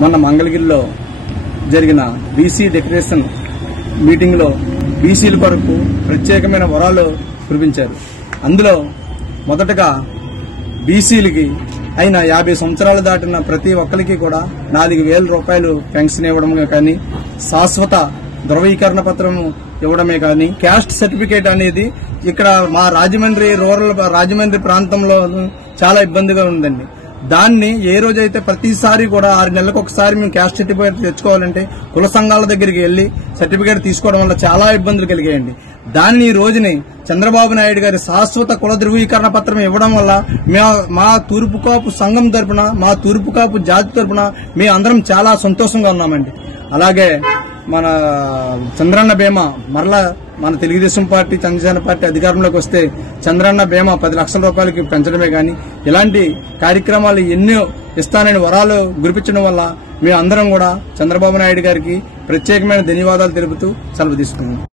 మొన్న మంగళగిరిలో జరిగిన బీసీ డిక్లరేషన్ మీటింగ్ లో బీసీల కొరకు ప్రత్యేకమైన వరాలు కురిపించారు. అందులో మొదటగా బీసీలకి అయిన 50 సంవత్సరాలు దాటిన ప్రతి ఒక్కరికి కూడా 4,000 రూపాయలు పెన్షన్ ఇవ్వడం కానీ, శాశ్వత ధృవీకరణ పత్రం ఇవ్వడమే కానీ, క్యాస్ట్ సర్టిఫికేట్ అనేది ఇక్కడ మా రాజమండ్రి ప్రాంతంలో చాలా ఇబ్బందిగా ఉందండి. దాన్ని ఏ రోజైతే ప్రతిసారి కూడా 6 నెలలకు ఒకసారి మేము క్యాస్ట్ సర్టిఫికేట్ తెచ్చుకోవాలంటే కుల సంఘాల దగ్గరికి వెళ్లి సర్టిఫికేట్ తీసుకోవడం వల్ల చాలా ఇబ్బందులు కలిగాయండి. దాన్ని ఈ రోజుని చంద్రబాబు నాయుడు గారి శాశ్వత కుల ధృవీకరణ పత్రం ఇవ్వడం వల్ల మా తూర్పు కాపు సంఘం తరపున, మా తూర్పు కాపు జాతి తరపున మేము అందరం చాలా సంతోషంగా ఉన్నామండి. అలాగే మన చంద్రన్న బీమా మరలా మన తెలుగుదేశం పార్టీ, జనసేన పార్టీ అధికారంలోకి వస్తే చంద్రన్న బీమా 10 లక్షల రూపాయలకి పెంచడమే కానీ, ఇలాంటి కార్యక్రమాలు ఎన్నో ఇస్తానని వరాలు గురిపించడం వల్ల మేము అందరం కూడా చంద్రబాబు నాయుడు గారికి ప్రత్యేకమైన ధన్యవాదాలు తెలుపుతూ సెలవు తీసుకున్నాం.